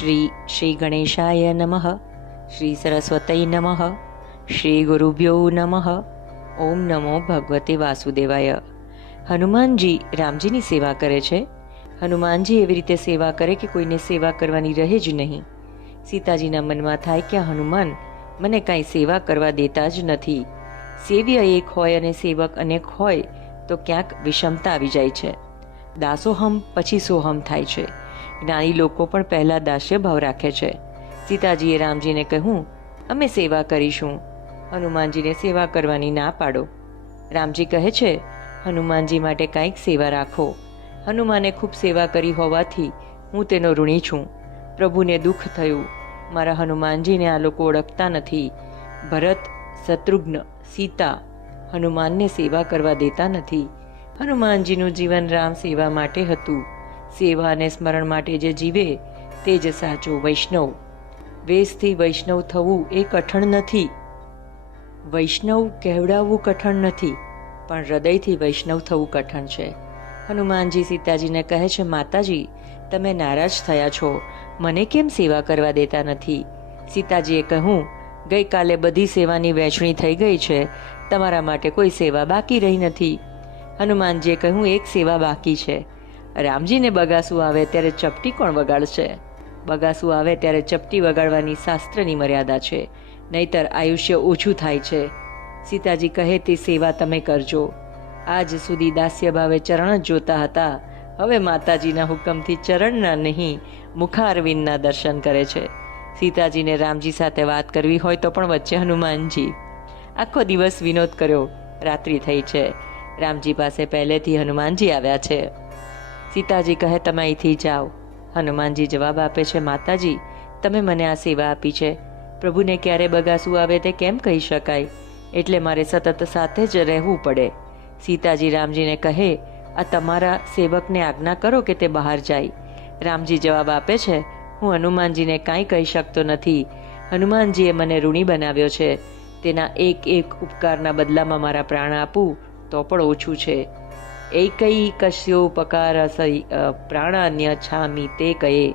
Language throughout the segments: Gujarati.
શ્રી શ્રી ગણેશાય નમઃ શ્રી સરસ્વતય નમઃ શ્રી ગુરુભ્યો નમઃ ઓમ નમો ભગવતે વાસુદેવાય હનુમાનજી રામજીની સેવા કરે છે। હનુમાનજી એવી રીતે સેવા કરે કે કોઈને સેવા કરવાની રહે જ નહીં। સીતાજીના મનમાં થાય કે હનુમાન મને કાંઈ સેવા કરવા દેતા જ નથી। સેવ્ય એક હોય અને સેવક અનેક હોય તો ક્યાંક વિષમતા આવી જાય છે। દાસોહમ, પછી સોહમ થાય છે। જ્ઞાની લોકો પણ પહેલાં દાસ્ય ભાવ રાખે છે. સીતાજીએ રામજીને કહ્યું, અમે સેવા કરીશું. હનુમાનજીને સેવા કરવાની ના પાડો. રામજી કહે છે, હનુમાનજી માટે કાંઈક સેવા રાખો. હનુમાને ખૂબ સેવા કરી હોવાથી હું તેનો ઋણી છું. પ્રભુને દુઃખ થયું. મારા હનુમાનજીને આ લોકો ઓળખતા નથી. ભરત, શત્રુઘ્ન, સીતા હનુમાનને સેવા કરવા દેતા નથી. હનુમાનજીનું જીવન રામ સેવા માટે હતું. સેવા અને સ્મરણ માટે જે જીવે, તે જ સાચો વૈષ્ણવ. વેશથી વૈષ્ણવ થવું એ કઠણ નથી. વૈષ્ણવ કહેવડાવવું કઠણ નથી, પણ હૃદયથી વૈષ્ણવ થવું કઠણ છે. હનુમાનજી સીતાજીને કહે છે, માતાજી, તમે નારાજ થયા છો. મને કેમ સેવા કરવા દેતા નથી? સીતાજીએ કહ્યું, ગઈકાલે બધી સેવાની વહેંચણી થઈ ગઈ છે. તમારા માટે કોઈ સેવા બાકી રહી નથી. હનુમાનજીએ કહ્યું, એક સેવા બાકી છે. રામજીને બગાસું આવે ત્યારે ચપટી કોણ વગાડશે? બગાસું આવે ત્યારે ચપટી વગાડવાની શાસ્ત્રની મર્યાદા છે, નહીતર આયુષ્ય ઓછું થાય છે. સીતાજી કહે તે સેવા તમે કરજો. આજ સુધી દાસ્ય ભાવે ચરણ જ જોતા હતા. હવે માતાજીના હુકમથી ચરણના નહીં મુખારવિંદના દર્શન કરે છે. સીતાજીને રામજી સાથે વાત કરવી હોય તો પણ વચ્ચે હનુમાનજી. આખો દિવસ વિનોદ કર્યો, રાત્રિ થઈ છે. રામજી પાસે પહેલેથી હનુમાનજી આવ્યા છે. સીતાજી કહે, તમે અહીંથી જાઓ. હનુમાનજી જવાબ આપે છે, માતાજી, તમે મને આ સેવા આપી છે. પ્રભુને ક્યારે બગાસું આવે તે કેમ કહી શકાય? એટલે મારે સતત સાથે જ રહેવું પડે. સીતાજી રામજીને કહે, આ તમારા સેવકને આજ્ઞા કરો કે તે બહાર જાય. રામજી જવાબ આપે છે, હું હનુમાનજીને કાંઈ કહી શકતો નથી. હનુમાનજીએ મને ઋણી બનાવ્યો છે. તેના એક એક ઉપકારના બદલામાં મારા પ્રાણ આપું તો પણ ઓછું છે. એકૈ કશ્યોપકાર પ્રાણાન્ય છામી તે કયે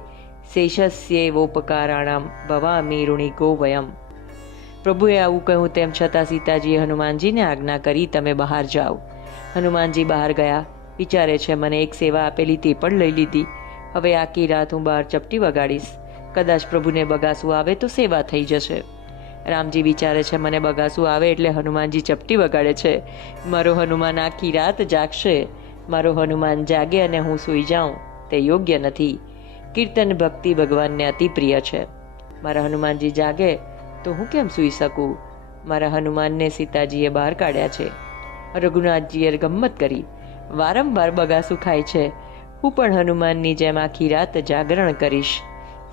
શેષસ્યેવોપકારાણામ ભવામી ઋણી ગો વયમ પ્રભુએ આવું કહ્યું તેમ છતાં સીતાજીએ હનુમાનજીને આજ્ઞા કરી, તમે બહાર જાઓ. હનુમાનજી બહાર ગયા. વિચારે છે, મને એક સેવા આપેલી તે પણ લઈ લીધી. હવે આખી રાત હું બહાર ચપટી વગાડીશ. કદાચ પ્રભુને બગાસું આવે તો સેવા થઈ જશે. રામજી વિચારે છે, મને બગાસું આવે એટલે હનુમાનજી ચપટી વગાડે છે. મારો હનુમાન આખી રાત જાગશે. મારો હનુમાન જાગે અને હું સૂઈ જાઉં. તે યોગ્ય નથી. કીર્તન ભક્તિ ભગવાનને અતિ પ્રિય છે. મારા હનુમાનજી જાગે તો હું કેમ સૂઈ શકું? મારા હનુમાનને સીતાજીએ બહાર કાઢ્યા છે. રઘુનાથજીએ ગમ્મત કરી. વારંવાર બગાસું ખાય છે. હું પણ હનુમાનની જેમ આખી રાત જાગરણ કરીશ.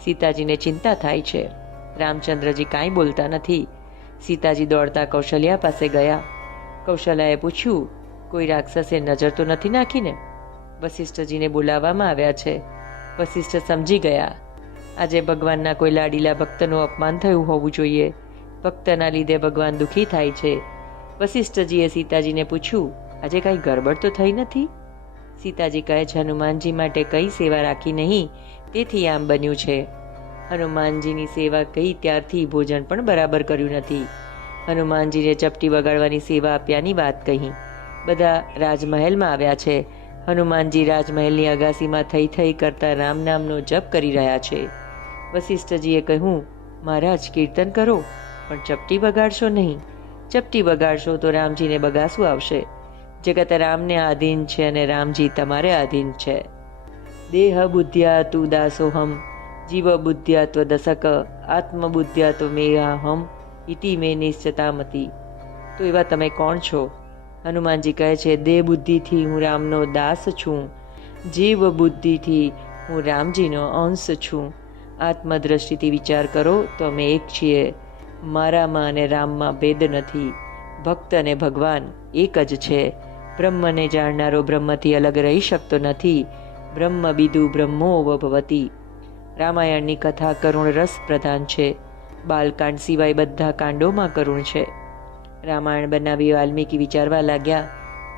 સીતાજીને ચિંતા થાય છે. રામચંદ્રજી કાંઈ બોલતા નથી. સીતાજી દોડતા કૌશલ્યા પાસે ગયા. કૌશલ્યાએ પૂછ્યું, કોઈ રાક્ષસે નજર તો નથી નાખીને? વશિષ્ઠજીને બોલાવવામાં આવ્યા છે. વશિષ્ઠ સમજી ગયા. આજે ભગવાનના કોઈ લાડીલા ભક્તનું અપમાન થયું હોવું જોઈએ. ભક્તના લીધે ભગવાન દુઃખી થાય છે. વશિષ્ઠજીએ સીતાજીને પૂછ્યું, આજે કાંઈ ગરબડ તો થઈ નથી? સીતાજી કહે છે હનુમાનજી માટે કઈ સેવા રાખી નહીં. તેથી આમ બન્યું છે. હનુમાનજીની સેવા કહી ત્યારથી ભોજન પણ બરાબર કર્યું નથી. હનુમાનજીને ચપટી વગાડવાની સેવા આપ્યાની વાત કહી. બધા રાજમહેલમાં આવ્યા છે. હનુમાનજી રાજમહેલની અગાસીમાં થઈ થઈ કરતા રામ નામનો જપ કરી રહ્યા છે. વશિષ્ઠજીએ કહ્યું, મહારાજ, કીર્તન કરો, પણ ચપટી વગાડશો નહીં. ચપટી વગાડશો તો રામજીને બગાસું આવશે. જગત રામને આધીન છે અને રામજી તમારે આધીન છે. દેહ બુદ્ધ્યા તું દાસોહમ. જીવ બુદ્ધ્યાત્વ દશક આત્મબુદ્ધ્યાત્વ મેહમ ઇતિ મે નિશ્ચતામતી. તો એવા તમે કોણ છો? હનુમાનજી કહે છે દેહ બુદ્ધિથી હું રામનો દાસ છું. જીવ બુદ્ધિથી હું રામજીનો અંશ છું. આત્મદ્રષ્ટિથી વિચાર કરો, તો અમે એક છીએ. મારામાં અને રામમાં ભેદ નથી. ભક્ત અને ભગવાન એક જ છે. બ્રહ્મને જાણનારો બ્રહ્મથી અલગ રહી શકતો નથી. બ્રહ્મ બીદુ બ્રહ્મો ભવતી રામાયણની કથા કરુણ રસ પ્રધાન છે. બાલકાંડ સિવાય બધા કાંડોમાં કરુણ છે. રામાયણ બનાવી વાલ્મીકી વિચારવા લાગ્યા,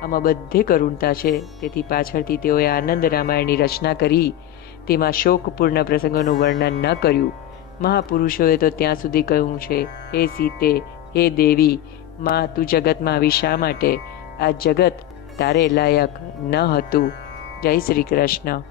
આમાં બધે કરુણતા છે. તેથી પાછળથી તેઓએ આનંદ રામાયણની રચના કરી. તેમાં શોકપૂર્ણ પ્રસંગોનું વર્ણન ન કર્યું. મહાપુરુષોએ તો ત્યાં સુધી કહ્યું છે, હે સીતે, હે દેવી, માં, તું જગતમાં આવી શા માટે? આ જગત તારે લાયક ન હતું. જય શ્રી કૃષ્ણ.